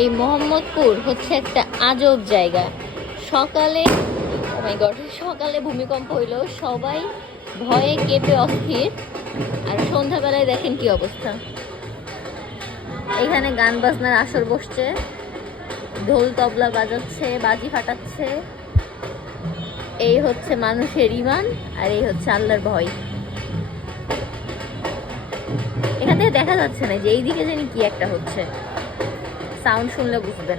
এই মোহাম্মদপুর হচ্ছে একটা আজব জায়গা। সকালে, ও মাই গড, সকালে ভূমিকম্প হইলো, সবাই ভয়ে কেঁপে অস্থির। আর সন্ধ্যাবেলায় দেখেন কি অবস্থা। এখানে গান বাজনার আসর বসছে, ঢোল তবলা বাজাচ্ছে, বাজি ফাটাচ্ছে। এই হচ্ছে মানুষের ইমান, আর এই হচ্ছে আল্লাহর ভয়। এখান থেকে দেখা যাচ্ছে না যে এইদিকে জানি কি একটা হচ্ছে, সাউন্ড শুনলে বুঝবেন।